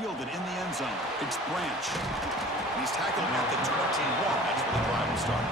fielded in the end zone. It's Branch. He's tackled at the 21. That's where the drive will start.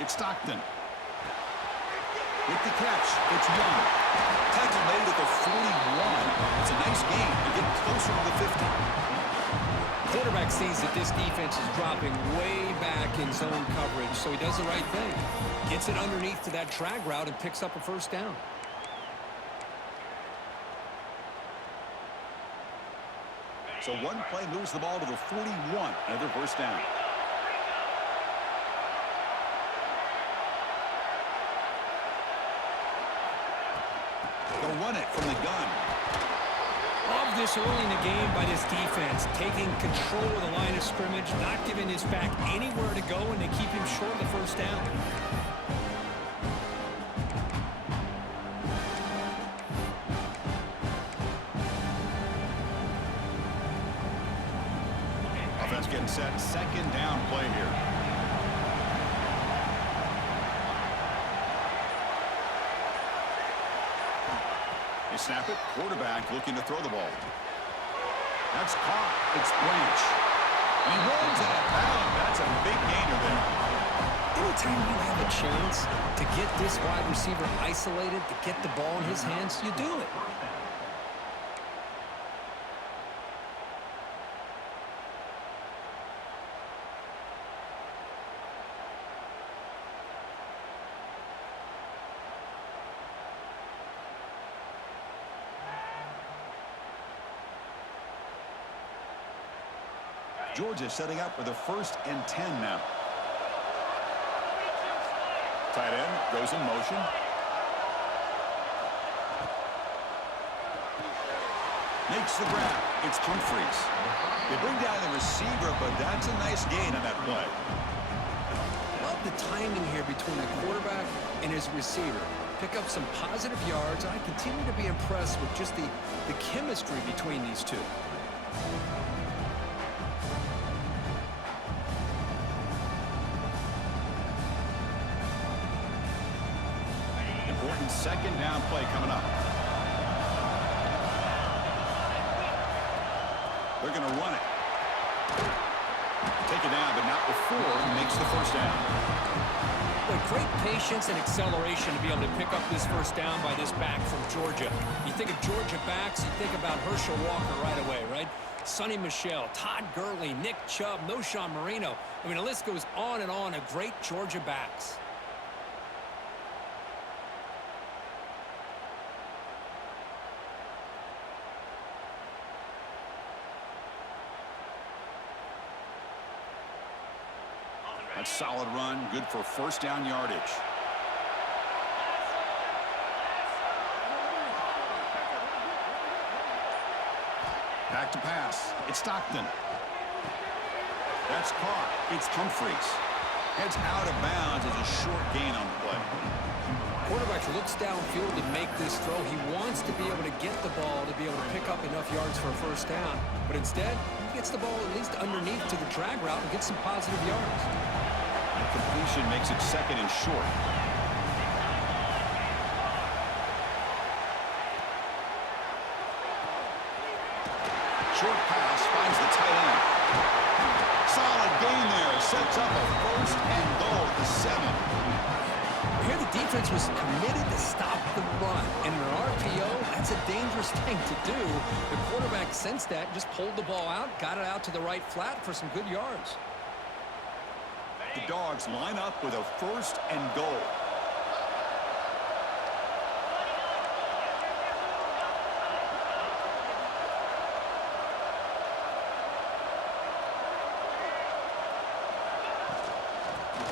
It's Stockton. With the catch, it's Young. Tackle made at the 41. It's a nice gain. They're getting closer to the 50. Quarterback sees that this defense is dropping way back in zone coverage, so he does the right thing. Gets it underneath to that drag route and picks up a first down. So one play moves the ball to the 41. Another first down. They'll run it from the gun. Love this early in the game by this defense, taking control of the line of scrimmage, not giving his back anywhere to go, and they keep him short of the first down. Offense getting set. Second down play here. They snap it. Quarterback looking to throw the ball. That's caught. It's Branch. And he runs out of bounds. That's a big gainer there. Anytime you have a chance to get this wide receiver isolated, to get the ball in his hands, you do it. Georgia setting up for the 1st and 10 now. Tight end goes in motion. Makes the grab. It's Humphreys. They bring down the receiver, but that's a nice gain on that play. Love the timing here between the quarterback and his receiver. Pick up some positive yards, and I continue to be impressed with just the chemistry between these two. Second down play coming up. They're going to run it. Take it down, but not before he makes the first down. With great patience and acceleration to be able to pick up this first down by this back from Georgia. You think of Georgia backs, you think about Herschel Walker right away, right? Sonny Michel, Todd Gurley, Nick Chubb, Noshawn Marino. I mean, the list goes on and on of great Georgia backs. That solid run, good for first down yardage. Back to pass. It's Stockton. That's caught. It's Humphreys. Heads out of bounds as a short gain on the play. Quarterback looks downfield to make this throw. He wants to be able to get the ball to be able to pick up enough yards for a first down. But instead, he gets the ball at least underneath to the drag route and gets some positive yards. The completion makes it second and short. Short pass finds the tight end. Solid gain there. Sets up a first and goal at the 7. Here the defense defense was committed to stop the run. And in an RPO, that's a dangerous thing to do. The quarterback sensed that, just pulled the ball out, got it out to the right flat for some good yards. The Dogs line up with a 1st and goal.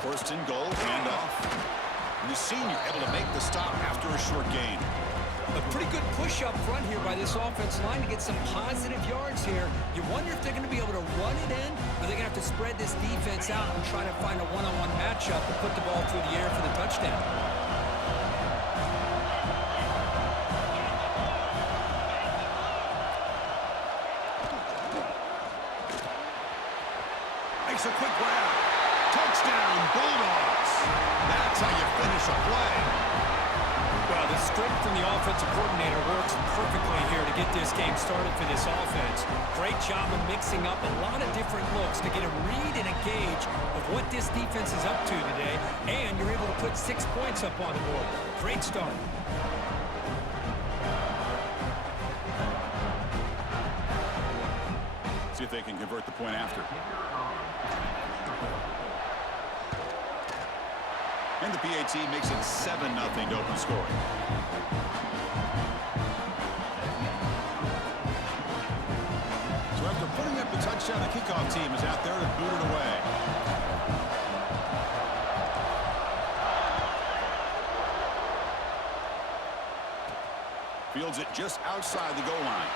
First and goal, handoff. And the senior able to make the stop after a short gain. A pretty good push up front here by this offensive line to get some positive yards here. You wonder if they're going to be able to run it in, or they're going to have to spread this defense out and try to find a one-on-one matchup to put the ball through the air for the touchdown. Makes a quick grab. Touchdown, Bulldogs. That's how you finish a play. Well, the strength from the offensive coordinator works perfectly here to get this game started for this offense. Great job of mixing up a lot of different looks to get a read and a gauge of what this defense is up to today, and you're able to put 6 points up on the board. Great start. See if they can convert the point after. And the PAT makes it 7-0 to open scoring. So after putting up the touchdown, the kickoff team is out there to boot it away. Fields it just outside the goal line.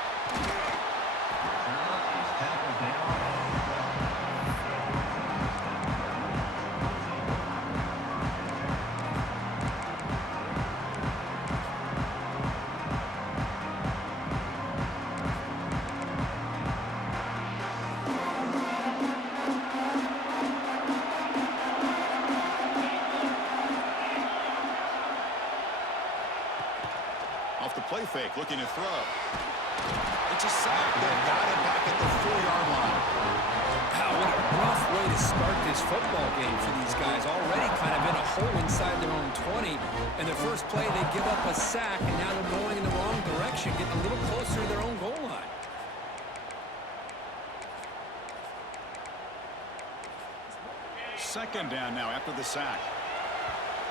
Off the play fake, looking to throw. It's a sack. They got it back at the 4-yard line. Wow, what a rough way to start this football game for these guys. Already kind of in a hole inside their own 20. And the first play, they give up a sack, and now they're going in the wrong direction, getting a little closer to their own goal line. Second down now after the sack.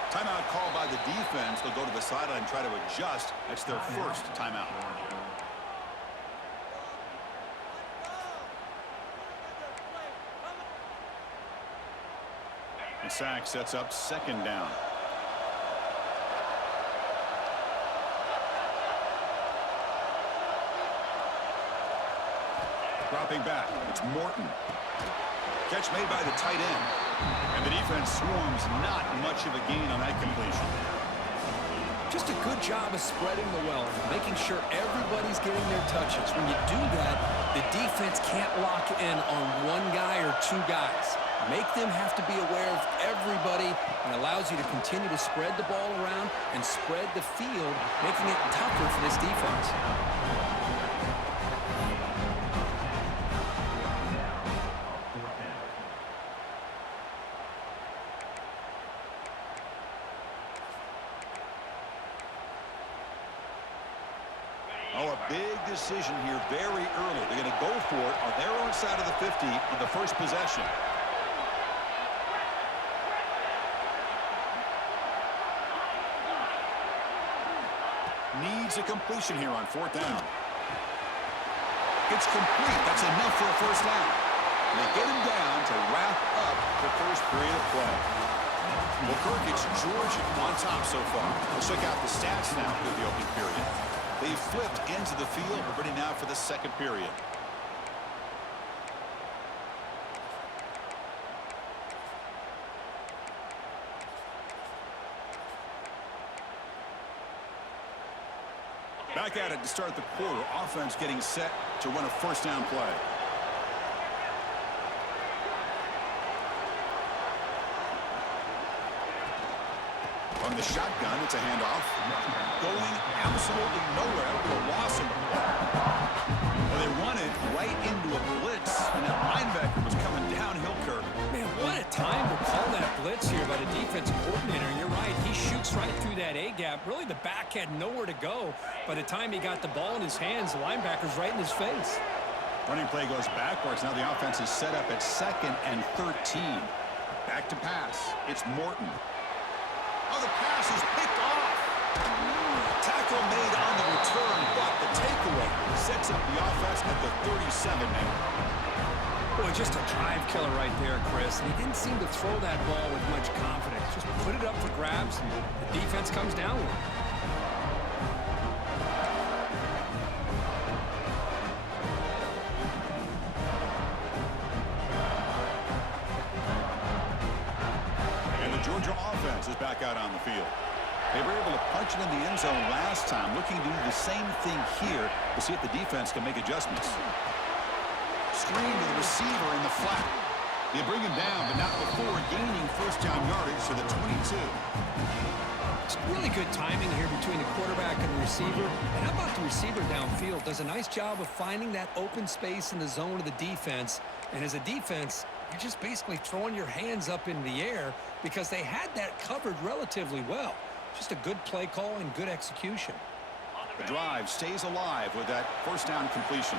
Timeout called by the defense. They'll go to the sideline and try to adjust. That's their first timeout. The sack sets up second down. Dropping back. It's Morton. Catch made by the tight end. And the defense swarms, not much of a gain on that completion. Just a good job of spreading the wealth, making sure everybody's getting their touches. When you do that, the defense can't lock in on one guy or two guys. Make them have to be aware of everybody, and allows you to continue to spread the ball around and spread the field, making it tougher for this defense. Oh, a big decision here very early. They're going to go for it on their own side of the 50 on the first possession. Needs a completion here on 4th down. It's complete. That's enough for a first down. And they get him down to wrap up the first period of play. Well, Kirk, it's Georgia on top so far. Let's check out the stats now through the opening period. They flipped into the field. We're ready now for the second period. Back at it to start the quarter. Offense getting set to run a first down play. From the shotgun, it's a handoff. Going absolutely nowhere with a loss in the ball. Well, they run it right into a blitz, and that linebacker was coming downhill, Kirk. Man, what a time to call that blitz here by the defensive coordinator. And you're right, he shoots right through that A-gap, really the back had nowhere to go. By the time he got the ball in his hands, the linebacker's right in his face. Running play goes backwards. Now the offense is set up at 2nd and 13. Back to pass. It's Morton. Oh, the pass is picked off. Tackle made on the return, but the takeaway sets up the offense at the 37 now. Boy, just a drive killer right there, Chris. And he didn't seem to throw that ball with much confidence. Just put it up for grabs, and the defense comes down with it. And the Georgia offense is back out on the field. They were able to punch it in the end zone last time, looking to do the same thing here to see if the defense can make adjustments. Screen to the receiver in the flat. They bring him down, but not before gaining first down yardage to the 22. It's really good timing here between the quarterback and the receiver. And how about the receiver downfield? Does a nice job of finding that open space in the zone of the defense. And as a defense, you're just basically throwing your hands up in the air because they had that covered relatively well. Just a good play call and good execution. The drive stays alive with that first down completion.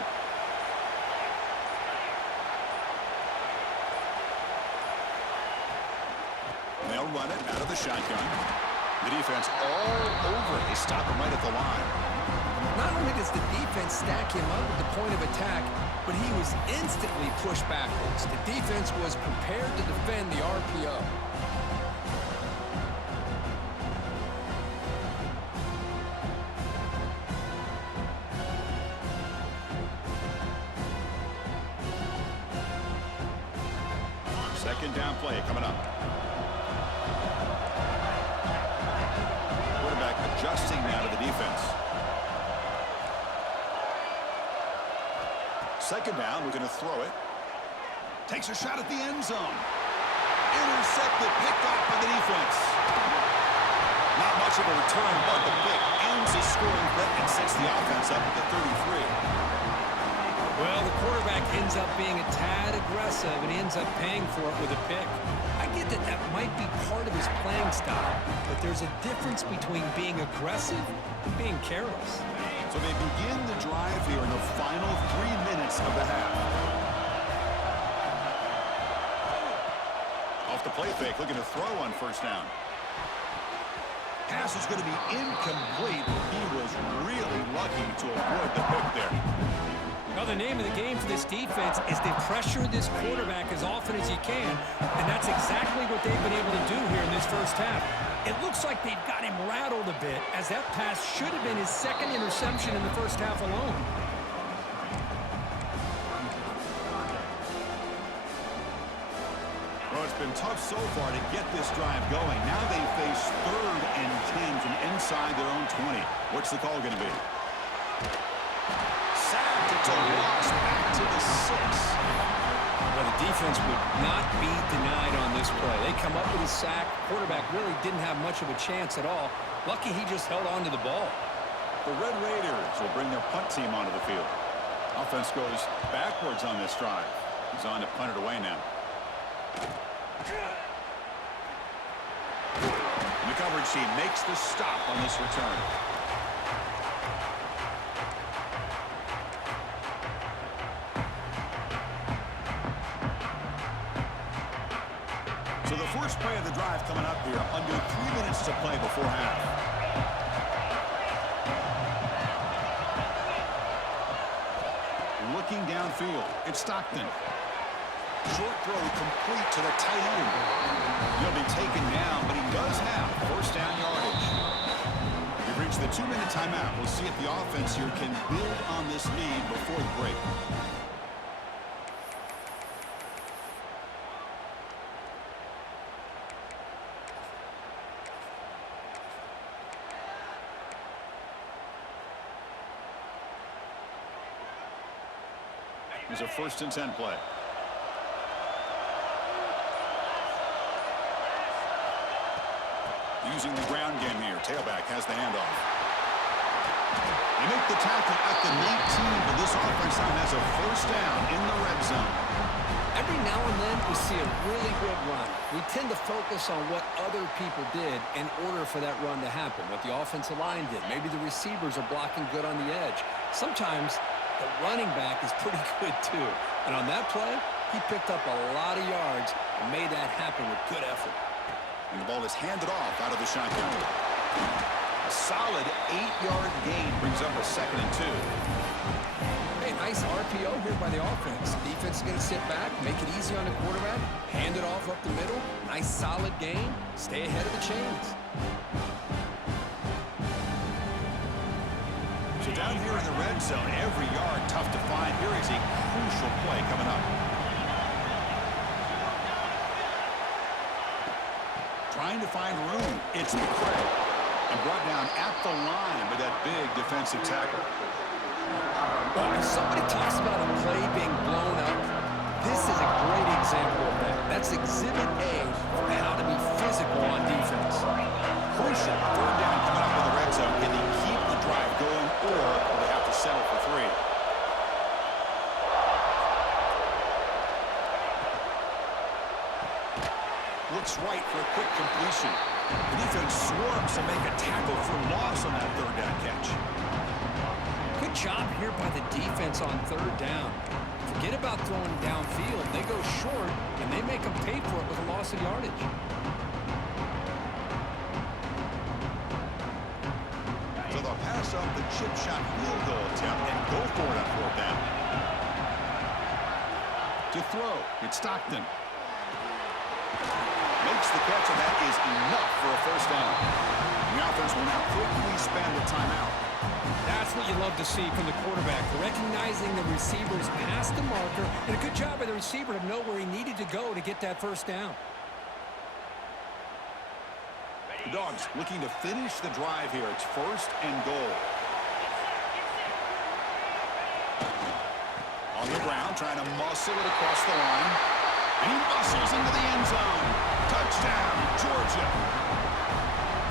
They'll run it out of the shotgun. The defense all over it. They stop him right at the line. Not only does the defense stack him up at the point of attack, but he was instantly pushed backwards. The defense was prepared to defend the RPO. Second down play coming up. Quarterback adjusting now to the defense. Second down, we're going to throw it. Takes a shot at the end zone. Intercepted, picked off by the defense. Not much of a return, but the pick ends the scoring threat and sets the offense up at the 33. Well, the quarterback ends up being a tad aggressive, and he ends up paying for it with a pick. I get that that might be part of his playing style, but there's a difference between being aggressive and being careless. So they begin the drive here in the final 3 minutes of the half. Off the play fake, looking to throw on first down. Pass is going to be incomplete. He was really lucky to avoid the pick there. Well, the name of the game for this defense is to pressure this quarterback as often as you can, and that's exactly what they've been able to do here in this first half. It looks like they've got him rattled a bit, as that pass should have been his second interception in the first half alone. Well, it's been tough so far to get this drive going. Now they face 3rd and 10 from inside their own 20. What's the call going to be? Sacked. It's a loss back to the 6. Well, the defense would not be denied on this play. They come up with a sack. Quarterback really didn't have much of a chance at all. Lucky he just held on to the ball. The Red Raiders will bring their punt team onto the field. Offense goes backwards on this drive. He's on to punt it away now. And the coverage team makes the stop on this return. So the first play of the drive coming up here, under 3 minutes to play before half. Looking downfield, it's Stockton. Short throw complete to the tight end. He'll be taken down, but he does have first down yardage. We've reached the 2-minute timeout. We'll see if the offense here can build on this lead before the break. Here's a 1st and 10 play. Using the ground game here. Tailback has the handoff. They make the tackle at the 19, but this offense now has a first down in the red zone. Every now and then, we see a really good run. We tend to focus on what other people did in order for that run to happen, what the offensive line did. Maybe the receivers are blocking good on the edge. Sometimes the running back is pretty good, too. And on that play, he picked up a lot of yards and made that happen with good effort. And the ball is handed off out of the shotgun. A solid 8-yard gain brings up a 2nd and 2. Hey, nice RPO here by the offense. Defense is going to sit back, make it easy on the quarterback, hand it off up the middle. Nice solid gain. Stay ahead of the chains. So down here in the red zone, every yard tough to find. Here is a crucial play coming up. Trying to find room. It's McCray. And brought down at the line by that big defensive tackle. Well, if somebody talks about a play being blown up, this is a great example of that. That's Exhibit A for how to be physical on defense. Crucial 3rd down coming up in the red zone. Can they keep the drive going, or will they have to settle for 3? Looks right for a quick completion. The defense swarms to make a tackle for loss on that 3rd down catch. Good job here by the defense on 3rd down. Forget about throwing downfield. They go short, and they make them pay for it with a loss of yardage. So they'll pass up the chip shot field goal attempt and go for it on 4th down. To throw, it's Stockton. Makes the catch, and that is enough for a 1st down. The offense will now quickly spend the timeout. That's what you love to see from the quarterback, recognizing the receiver's past the marker, and a good job by the receiver to know where he needed to go to get that 1st down. The Dogs looking to finish the drive here. It's 1st and goal. On the ground, trying to muscle it across the line. And he muscles into the end zone. Touchdown, Georgia.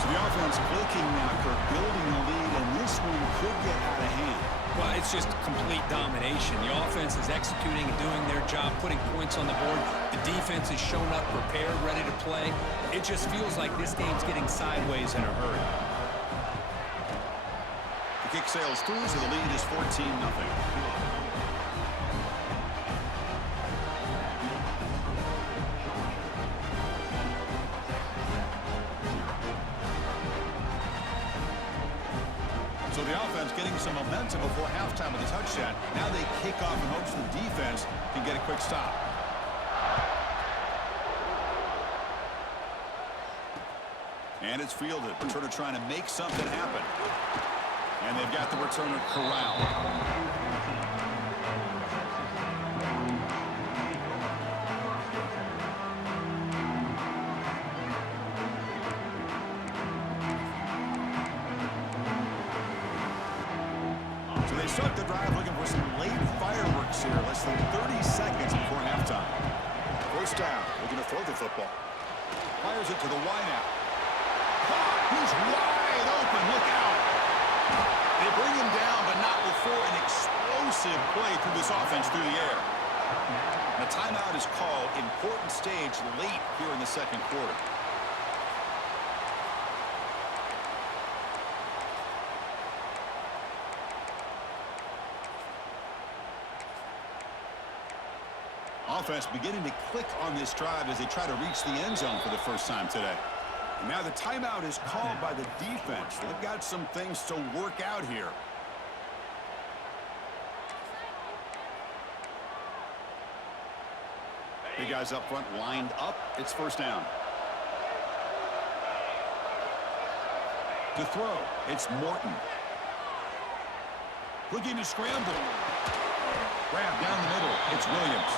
So the offense clicking now, Kirk, building the lead, and this one could get out of hand. Well, it's just complete domination. The offense is executing and doing their job, putting points on the board. The defense has shown up prepared, ready to play. It just feels like this game's getting sideways in a hurry. The kick sails through, so the lead is 14-0. So the offense getting some momentum before halftime with a touchdown. Now they kick off in hopes the defense can get a quick stop. And it's fielded. Returner trying to make something happen. And they've got the returner corralled. They start the drive looking for some late fireworks here. Less than 30 seconds before halftime. 1st down, looking to throw the football. Fires it to the wideout. He's wide open. Look out. They bring him down, but not before an explosive play through this offense through the air. The timeout is called. Important stage late here in the 2nd quarter. Offense beginning to click on this drive as they try to reach the end zone for the 1st time today. And now the timeout is called by the defense. They've got some things to work out here. Big guys up front lined up. It's 1st down. To throw, it's Morton. Looking to scramble. Grab down the middle. It's Williams.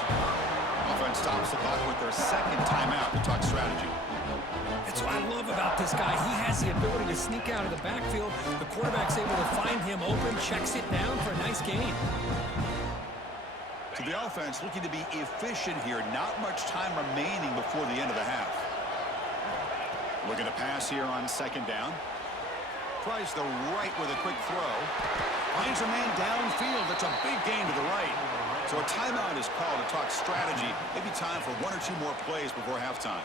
Offense stops the clock with their 2nd timeout to talk strategy. That's what I love about this guy. He has the ability to sneak out of the backfield. The quarterback's able to find him open, checks it down for a nice gain. So the offense looking to be efficient here. Not much time remaining before the end of the half. Looking to pass here on 2nd down. tries the right with a quick throw. Finds a man downfield. That's a big gain to the right. So a timeout is called to talk strategy. Maybe time for one or two more plays before halftime.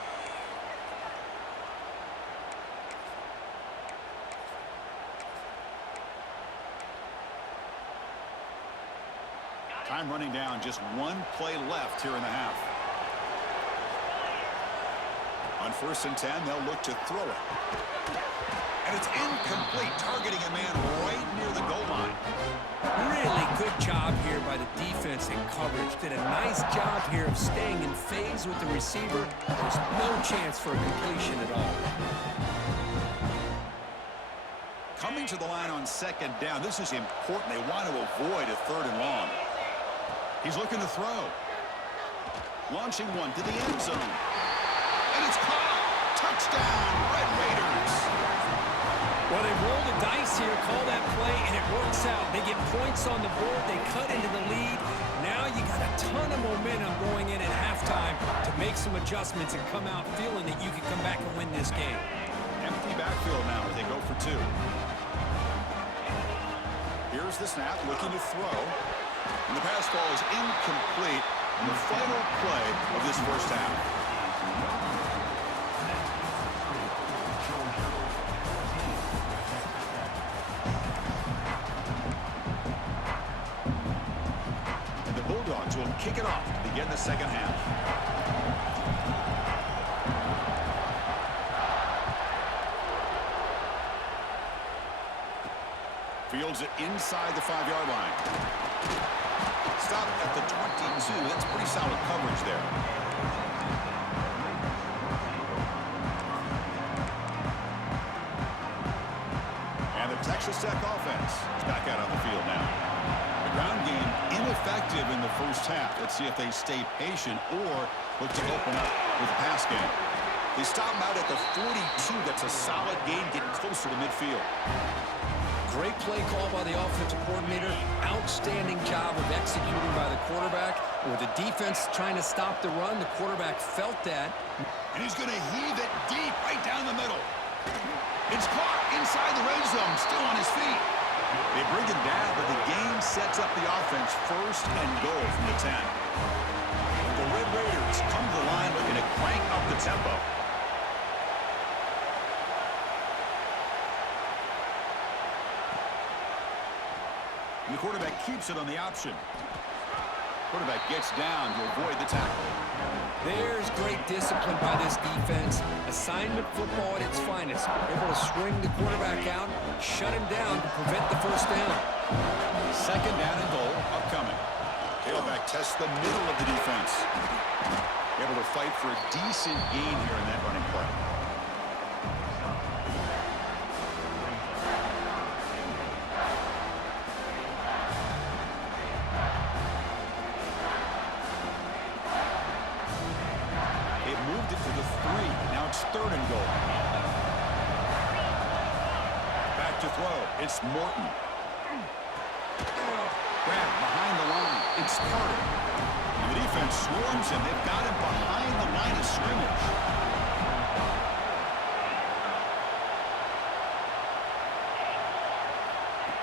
Time running down. Just one play left here in the half. On 1st and 10, they'll look to throw it. And it's incomplete, targeting a man right near the goal line. Really good job here by the defense in coverage. Did a nice job here of staying in phase with the receiver. There's no chance for a completion at all. Coming to the line on 2nd down. This is important. They want to avoid a 3rd and long. He's looking to throw. Launching one to the end zone. And it's caught. Touchdown, Red Raiders. Well, they roll the dice here, call that play, and it works out. They get points on the board. They cut into the lead. Now you got a ton of momentum going in at halftime to make some adjustments and come out feeling that you can come back and win this game. Empty backfield now as they go for 2. Here's the snap, looking to throw. And the pass ball is incomplete in the final play of this first half. And the Bulldogs will kick it off to begin the second half. Fields it inside the 5-yard line. Stop at the 22. That's pretty solid coverage there. And the Texas Tech offense is back out on the field now. The ground game ineffective in the first half. Let's see if they stay patient or look to open up with a pass game. They stop them out at the 42. That's a solid gain, getting closer to midfield. Great play call by the offensive coordinator. Outstanding job of executing by the quarterback. With the defense trying to stop the run, the quarterback felt that. And he's going to heave it deep right down the middle. It's caught inside the red zone, still on his feet. They bring him down, but the game sets up the offense 1st and goal from the 10. And the Red Raiders come to the line looking to crank up the tempo. And the quarterback keeps it on the option. Quarterback gets down to avoid the tackle. There's great discipline by this defense. Assignment football at its finest. Able to swing the quarterback out, shut him down to prevent the first down. 2nd down and goal upcoming. Tailback tests the middle of the defense. Able to fight for a decent gain here in that running play. Moved it to the 3. Now it's 3rd and goal. Back to throw. It's Morton. Grabbed behind the line. It's Carter. And the defense swarms him. They've got him behind the line of scrimmage.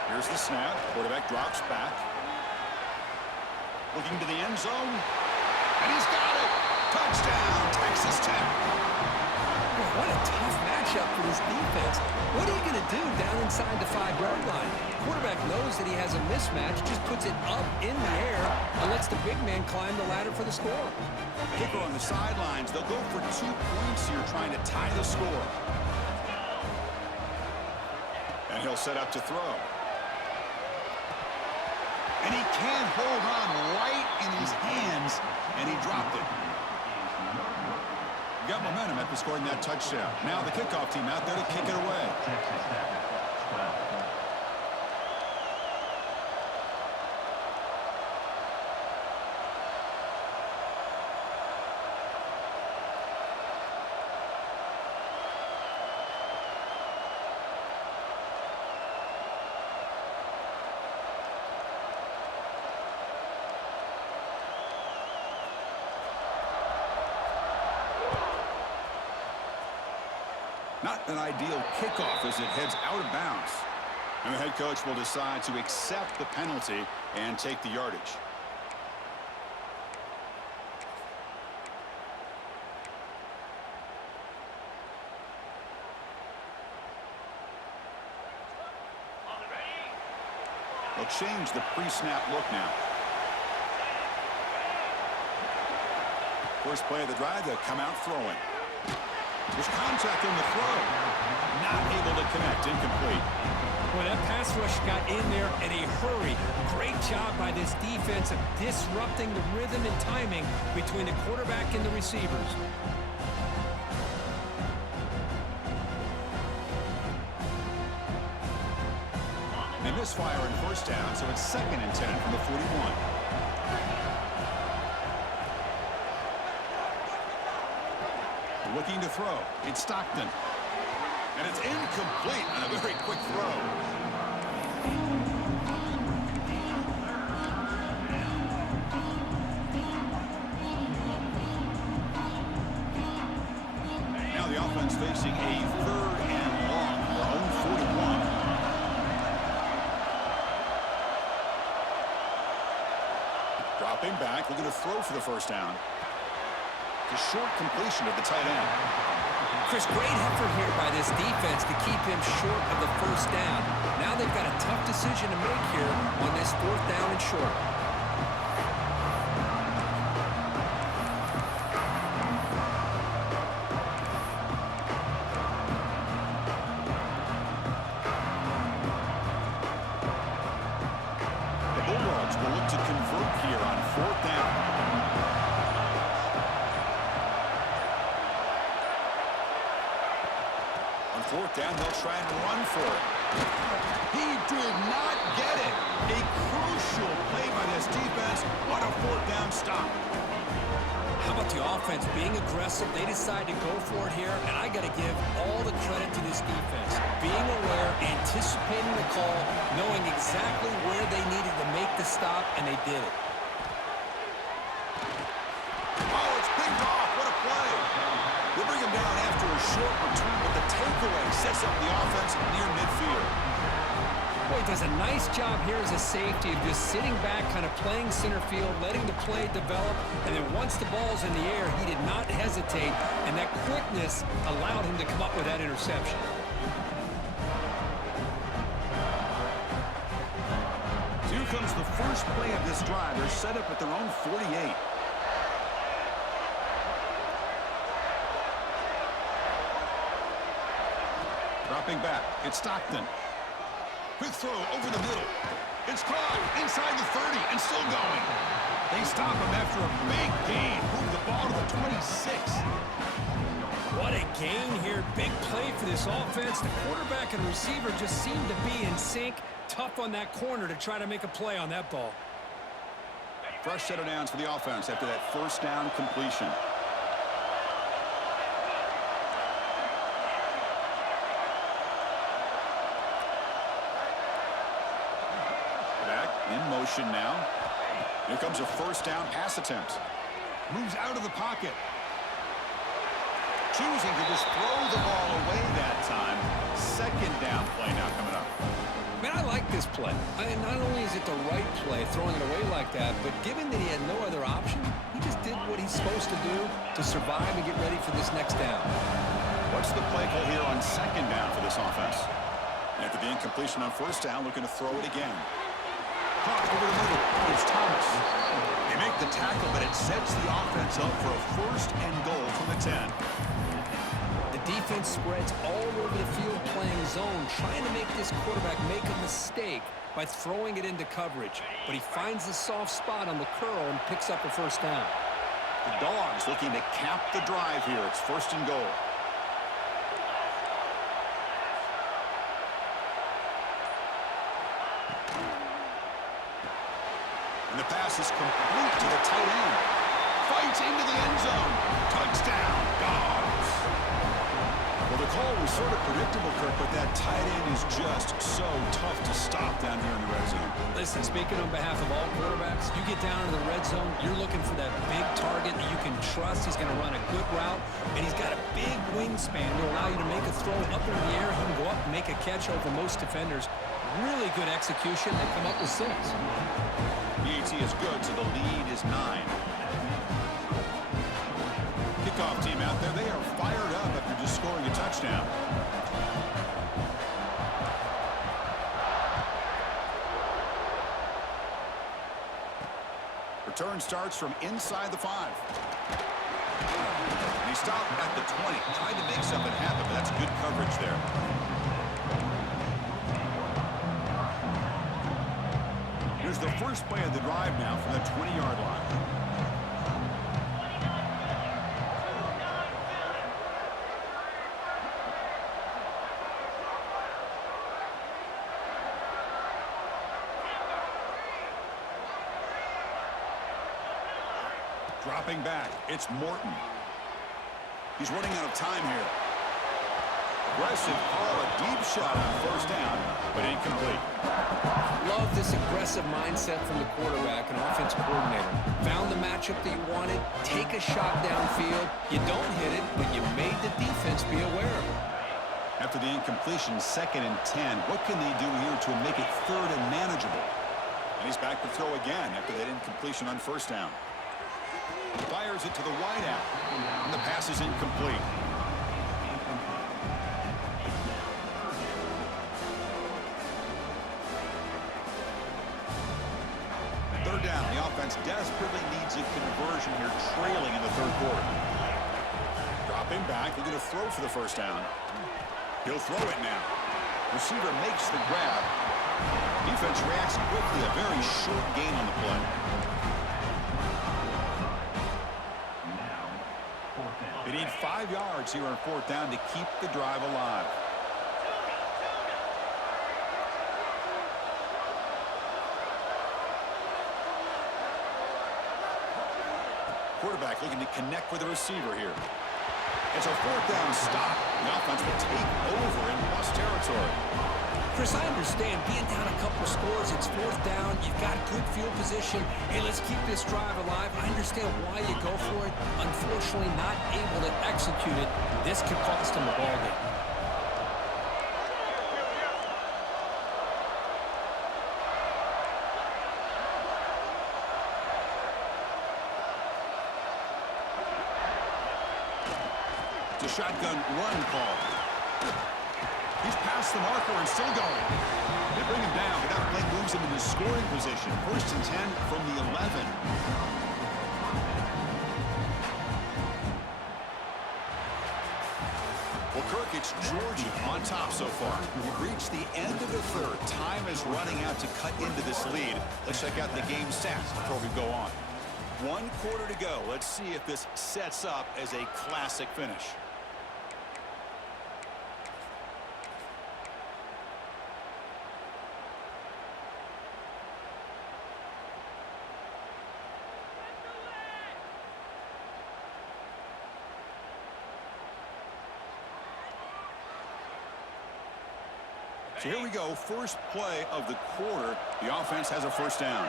Here's the snap. Quarterback drops back. Looking to the end zone. And he's got it. Touchdown, Texas Tech. Boy, what a tough matchup for this defense. What are you going to do down inside the 5-yard line? The quarterback knows that he has a mismatch, just puts it up in the air and lets the big man climb the ladder for the score. Kicker on the sidelines. They'll go for 2 points here, trying to tie the score. And he'll set up to throw. And he can't hold on right in his hands, and he dropped it. Got momentum after scoring that touchdown. Now the kickoff team out there to kick it away. Not an ideal kickoff as it heads out of bounds. And the head coach will decide to accept the penalty and take the yardage. They'll change the pre-snap look now. First play of the drive, they'll come out throwing. There's contact on the throw. Not able to connect, incomplete. Boy, that pass rush got in there in a hurry. Great job by this defense of disrupting the rhythm and timing between the quarterback and the receivers. They misfire in first down, so it's 2nd and 10 from the 41. Looking to throw. It's Stockton. And it's incomplete on a very quick throw. Now the offense facing a 3rd and long from their own 41. Dropping back, looking to throw for the first down. The short completion of the tight end. Chris, great effort here by this defense to keep him short of the first down. Now they've got a tough decision to make here on this 4th down and short. The Bulldogs will look to convert here on 4th down. On 4th down, they'll try and run for it. He did not get it. A crucial play by this defense. What a 4th down stop. How about the offense being aggressive? They decide to go for it here, and I got to give all the credit to this defense. Being aware, anticipating the call, knowing exactly where they needed to make the stop, and they did it. Oh, it's picked off. What a play. They bring him down after a short return, but the takeaway sets up the offense near midfield. Boy, he does a nice job here as a safety of just sitting back, kind of playing center field, letting the play develop, and then once the ball's in the air, he did not hesitate, and that quickness allowed him to come up with that interception. So here comes the first play of this drive. They're set up at their own 48. Dropping back, it's Stockton. Quick throw over the middle. It's caught inside the 30 and still going. They stop him after a big gain. Move the ball to the 26. What a gain here. Big play for this offense. The quarterback and receiver just seemed to be in sync. Tough on that corner to try to make a play on that ball. Fresh set of downs for the offense after that first down completion. In motion now. Here comes a first down pass attempt. Moves out of the pocket. Choosing to just throw the ball away that time. 2nd down play now coming up. Man, I like this play. Not only is it the right play, throwing it away like that, but given that he had no other option, he just did what he's supposed to do to survive and get ready for this next down. What's the play call here on 2nd down for this offense? After the incompletion on first down, looking to throw it again. Caught over the middle. It's Thomas. They make the tackle, but it sets the offense up for a 1st and goal from the 10. The defense spreads all over the field playing zone, trying to make this quarterback make a mistake by throwing it into coverage. But he finds the soft spot on the curl and picks up a first down. The Dogs looking to cap the drive here. It's 1st and goal. And the pass is complete to the tight end. Fights into the end zone. Touchdown, Dogs. Well, the call was sort of predictable, Kirk, but that tight end is just so tough to stop down here in the red zone. Listen, speaking on behalf of all quarterbacks, you get down into the red zone, you're looking for that big target that you can trust. He's going to run a good route, and he's got a big wingspan to allow you to make a throw up in the air. He can go up and make a catch over most defenders. Really good execution. They come up with 6. EAT is good, so the lead is 9. Kickoff team out there. They are fired up after just scoring a touchdown. Return starts from inside the 5. And he stopped at the 20. Tried to make something happen, but that's good coverage there. Here's the first play of the drive now from the 20-yard line. Dropping back, it's Morton. He's running out of time here. Aggressive call, a deep shot on first down, but incomplete. Love this aggressive mindset from the quarterback and offensive coordinator. Found the matchup that you wanted, take a shot downfield. You don't hit it, but you made the defense be aware of it. After the incompletion, 2nd and 10. What can they do here to make it 3rd and manageable? And he's back to throw again after that incompletion on first down. Fires it to the wideout, and the pass is incomplete. Third down, the offense desperately needs a conversion here, trailing in the 3rd quarter. Dropping back, they're going to throw for the first down. He'll throw it now. Receiver makes the grab. Defense reacts quickly, a very short gain on the play. They need 5 yards here on 4th down to keep the drive alive. Quarterback looking to connect with the receiver here. It's a 4th down stop. The offense will take over in plus territory. Chris, I understand being down a couple scores, it's 4th down, you've got good field position. Hey, let's keep this drive alive. I understand why you go for it. Unfortunately, not able to execute it. This could cost him the ball game. It's a shotgun run call. He's past the marker and still going. They bring him down, but that play moves him into scoring position. 1st and 10 from the 11. Well, Kirk, it's Georgia on top so far. We've reached the end of the 3rd. Time is running out to cut into this lead. Let's check out the game stats before we go on. 1 quarter to go. Let's see if this sets up as a classic finish. So here we go, first play of the quarter. The offense has a first down.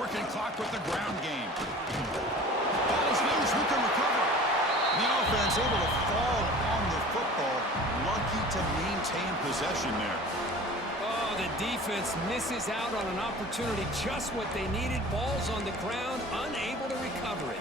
Working clock with the ground game. Ball's loose, who can recover? The offense able to fall on the football. Lucky to maintain possession there. Oh, the defense misses out on an opportunity, just what they needed. Ball's on the ground, unable to recover it.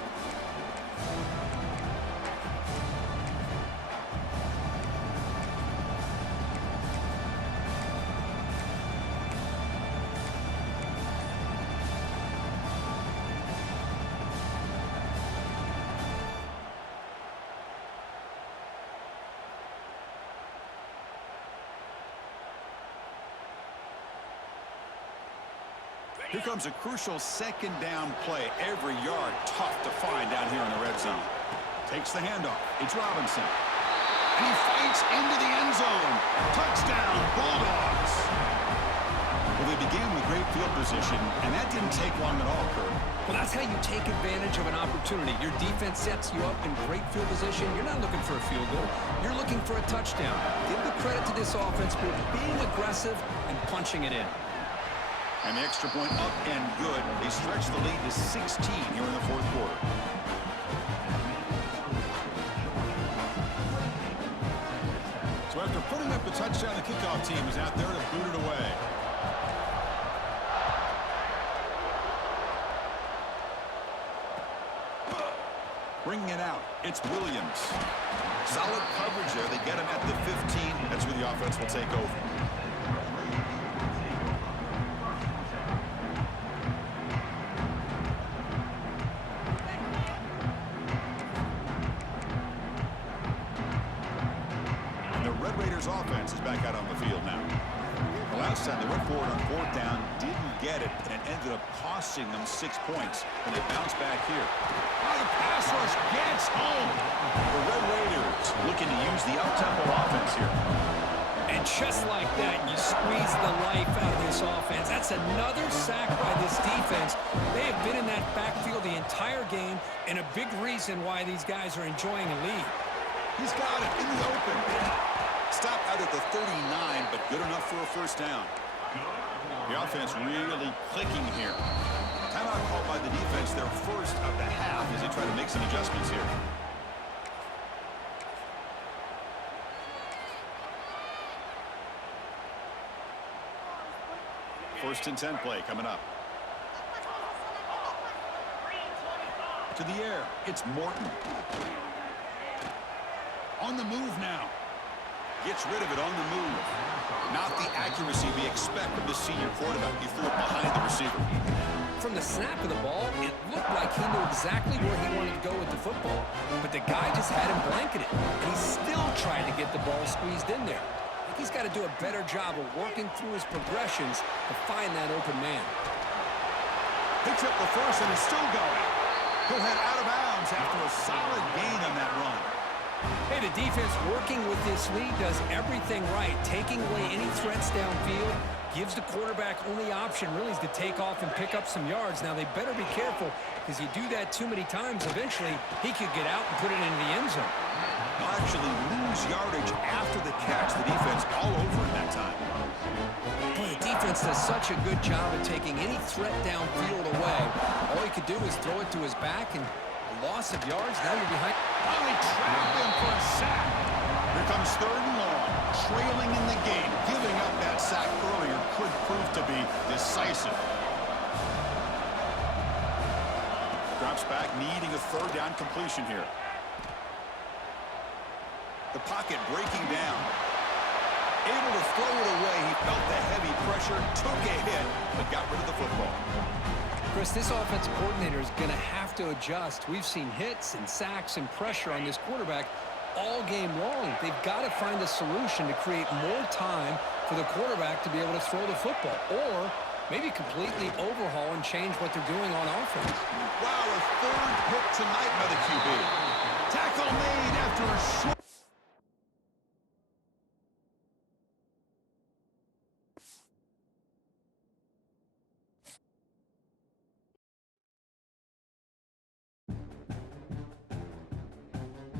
Here comes a crucial 2nd down play. Every yard tough to find down here in the red zone. Takes the handoff. It's Robinson. And he fights into the end zone. Touchdown, Bulldogs. Well, they began with great field position, and that didn't take long at all, Kirk. Well, that's how you take advantage of an opportunity. Your defense sets you up in great field position. You're not looking for a field goal. You're looking for a touchdown. Give the credit to this offense for being aggressive and punching it in. And the extra point up and good. They stretch the lead to 16 here in the fourth quarter. So after putting up the touchdown, the kickoff team is out there to boot it away. Bringing it out, it's Williams. Solid coverage there. They get him at the 15. That's where the offense will take over. And the Red Raiders offense is back out on the field now. The last time they went forward on fourth down, didn't get it, and it ended up costing them 6 points. And they bounce back here. Oh, the pass rush gets home. The Red Raiders looking to use the up-tempo offense here. And just like that, you squeeze the life out of this offense. That's another sack by this defense. They have been in that backfield the entire game, and a big reason why these guys are enjoying a lead. He's got it in the open. Stop out at the 39, but good enough for a first down. The offense really clicking here. Timeout called by the defense, their first of the half, as they try to make some adjustments here. First and 10 play coming up. To the air, it's Morton. On the move now. Gets rid of it on the move. Not the accuracy we expect from the senior quarterback. He threw it behind the receiver. From the snap of the ball, it looked like he knew exactly where he wanted to go with the football. But the guy just had him blanketed. And he still tried to get the ball squeezed in there. I think he's got to do a better job of working through his progressions to find that open man. Picks up the first and is still going. He'll head out of bounds after a solid gain on that run. Hey, the defense working with this lead does everything right. Taking away any threats downfield gives the quarterback only option really is to take off and pick up some yards. Now, they better be careful because you do that too many times, eventually he could get out and put it into the end zone. They'll actually lose yardage after the catch. The defense all over in that time. Boy, the defense does such a good job of taking any threat downfield away. All he could do is throw it to his back and loss of yards. Now you're behind. Oh, they trapped him for a sack. Here comes third and long. Trailing in the game. Giving up that sack earlier could prove to be decisive. Drops back, needing a third down completion here. The pocket breaking down. Able to throw it away. He felt the heavy pressure, took a hit, but got rid of the football. Chris, this offensive coordinator is going to have to adjust. We've seen hits and sacks and pressure on this quarterback all game long. They've got to find a solution to create more time for the quarterback to be able to throw the football, or maybe completely overhaul and change what they're doing on offense. Wow, a third hit tonight by the QB. Tackle made after